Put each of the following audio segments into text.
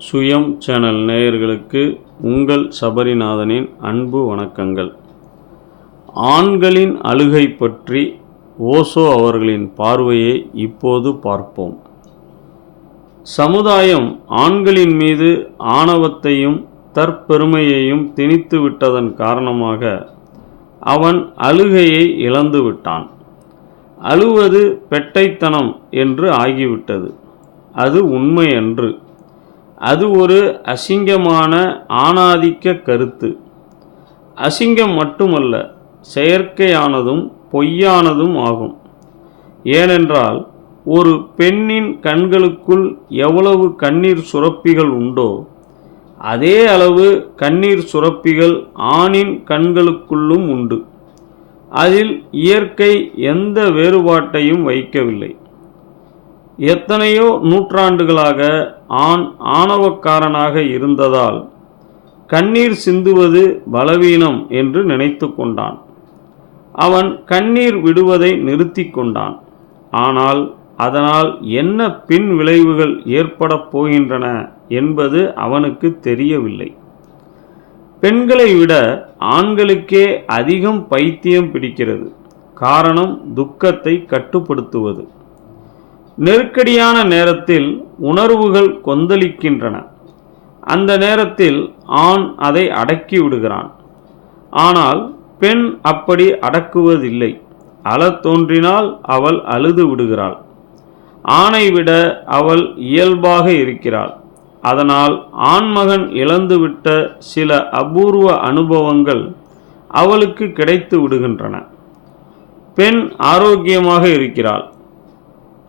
சுயம் சேனல் நேயர்களுக்கு உங்கள் சபரிநாதனின் அன்பு வணக்கங்கள். ஆண்களின் அழுகை பற்றி ஓசோ அவர்களின் பார்வையை இப்போது பார்ப்போம். சமுதாயம் ஆண்களின் மீது ஆணவத்தையும் தற்பெருமையையும் திணித்து விட்டதன் காரணமாக அவன் அழுகையை இழந்து விட்டான். அழுவது பெட்டைத்தனம் என்று ஆகிவிட்டது. அது உண்மையன்று. அது ஒரு அசிங்கமான ஆணாதிக்க கருத்து. அசிங்கம் மட்டுமல்ல செயற்கையானதும் பொய்யானதும் ஆகும். ஏனென்றால் ஒரு பெண்ணின் கண்களுக்குள் எவ்வளவு கண்ணீர் சுரப்பிகள் உண்டோ அதே அளவு கண்ணீர் சுரப்பிகள் ஆணின் கண்களுக்குள்ளும் உண்டு. அதில் இயற்கை எந்த வேறுபாட்டையும் வைக்கவில்லை. எத்தனையோ நூற்றாண்டுகளாக ஆண் ஆணவக்காரனாக இருந்ததால் கண்ணீர் சிந்துவது பலவீனம் என்று நினைத்து கொண்டான். அவன் கண்ணீர் விடுவதை நிறுத்தி கொண்டான். ஆனால் அதனால் என்ன பின் விளைவுகள் ஏற்படப் போகின்றன என்பது அவனுக்கு தெரியவில்லை. பெண்களை விட ஆண்களுக்கே அதிகம் பைத்தியம் பிடிக்கிறது. காரணம் துக்கத்தை கட்டுப்படுத்துவது. நெருக்கடியான நேரத்தில் உணர்வுகள் கொந்தளிக்கின்றன. அந்த நேரத்தில் ஆண் அதை அடக்கி விடுகிறான். ஆனால் பெண் அப்படி அடக்குவதில்லை. அழத் தோன்றினால் அவள் அழுது விடுகிறாள். ஆணை விட அவள் இயல்பாக இருக்கிறாள். அதனால் ஆண்மகன் இழந்துவிட்ட சில அபூர்வ அனுபவங்கள் அவளுக்கு கிடைத்து விடுகின்றன. பெண் ஆரோக்கியமாக இருக்கிறாள்.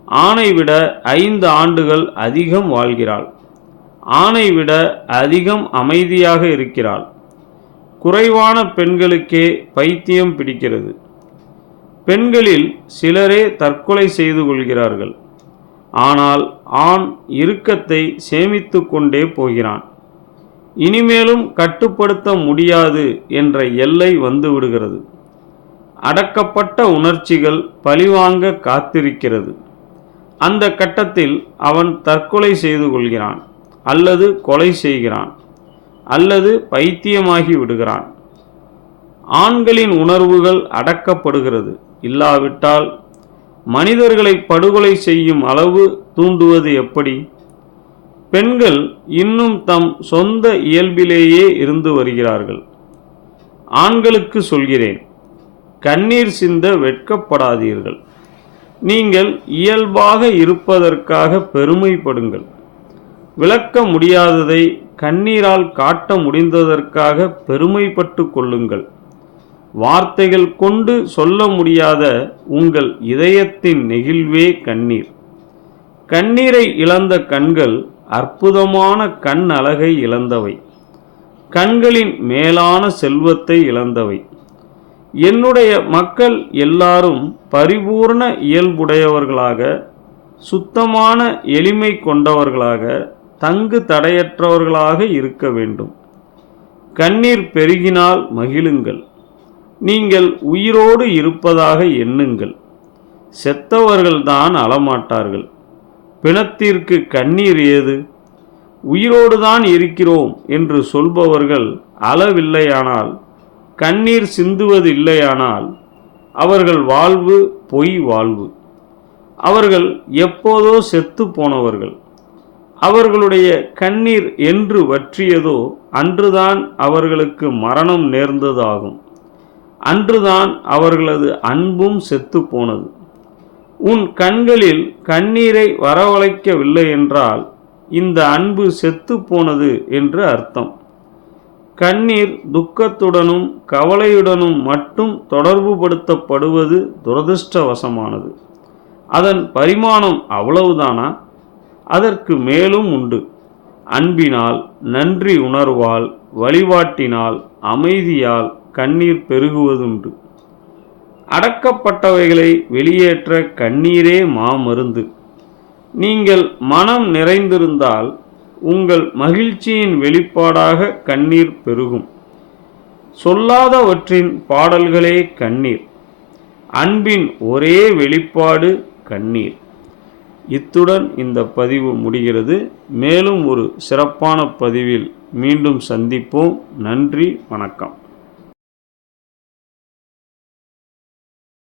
ஆணை விட ஐந்து ஆண்டுகள் அதிகம் வாழ்கிறாள். ஆணை விட அதிகம் அமைதியாக இருக்கிறாள். குறைவான பெண்களுக்கே பைத்தியம் பிடிக்கிறது. பெண்களில் சிலரே தற்கொலை செய்து கொள்கிறார்கள். ஆனால் ஆண் இறுக்கத்தை சேமித்து கொண்டே போகிறான். இனிமேலும் கட்டுப்படுத்த முடியாது என்ற எல்லை வந்துவிடுகிறது அடக்கப்பட்ட உணர்ச்சிகள் பழிவாங்க காத்திருக்கிறது. அந்த கட்டத்தில் அவன் தற்கொலை செய்து கொள்கிறான் அல்லது கொலை செய்கிறான் அல்லது பைத்தியமாகி விடுகிறான். ஆண்களின் உணர்வுகள் அடக்கப்படுகிறது. இல்லாவிட்டால் மனிதர்களை படுகொலை செய்யும் அளவு தூண்டுவது எப்படி? பெண்கள் இன்னும் தம் சொந்த இயல்பிலேயே இருந்து வருகிறார்கள். ஆண்களுக்கு சொல்கிறேன் கண்ணீர் சிந்த வெட்கப்படாதீர்கள். நீங்கள் இயல்பாக இருப்பதற்காக பெருமைப்படுங்கள். விளக்க முடியாததை கண்ணீரால் காட்ட முடிந்ததற்காக பெருமைப்பட்டு கொள்ளுங்கள். வார்த்தைகள் கொண்டு சொல்ல முடியாத உங்கள் இதயத்தின் நெகிழ்வே கண்ணீர். கண்ணீரை இழந்த கண்கள் அற்புதமான கண் அழகை இழந்தவை. கண்களின் மேலான செல்வத்தை இழந்தவை. என்னுடைய மக்கள் எல்லாரும் பரிபூர்ண இயல்புடையவர்களாக சுத்தமான எளிமை கொண்டவர்களாக தங்கு தடையற்றவர்களாக இருக்க வேண்டும். கண்ணீர் பெருகினால் மகிழுங்கள். நீங்கள் உயிரோடு இருப்பதாக எண்ணுங்கள். செத்தவர்கள்தான் அழமாட்டார்கள். பிணத்திற்கு கண்ணீர் ஏது? உயிரோடு தான் இருக்கிறோம் என்று சொல்பவர்கள் அளவில்லையானால் கண்ணீர் சிந்துவது இல்லையானால் அவர்கள் வாழ்வு பொய் வாழ்வு. அவர்கள் எப்போதோ செத்து போனவர்கள். அவர்களுடைய கண்ணீர் என்று வற்றியதோ அன்றுதான் அவர்களுக்கு மரணம் நேர்ந்ததாகும். அன்றுதான் அவர்களது அன்பும் செத்து போனது. உன் கண்களில் கண்ணீரை வரவழைக்கவில்லை என்றால் இந்த அன்பு செத்து போனது என்று அர்த்தம். கண்ணீர் துக்கத்துடனும் கவலையுடனும் மட்டும் தொடர்புபடுத்தப்படுவது துரதிருஷ்டவசமானது. அதன் பரிமாணம் அவ்வளவுதானா? அதற்கு மேலும் உண்டு. அன்பினால் நன்றி உணர்வால் வழிபாட்டினால் அமைதியால் கண்ணீர் பெருகுவதுண்டு. அடக்கப்பட்டவைகளை வெளியேற்ற கண்ணீரே மாமருந்து. நீங்கள் மனம் நிறைந்திருந்தால் உங்கள் மகிழ்ச்சியின் வெளிப்பாடாக கண்ணீர் பெருகும். சொல்லாதவற்றின் பாடல்களே கண்ணீர். அன்பின் ஒரே வெளிப்பாடு கண்ணீர். இத்துடன் இந்த பதிவு முடிகிறது. மேலும் ஒரு சிறப்பான பதிவில் மீண்டும் சந்திப்போம். நன்றி வணக்கம்.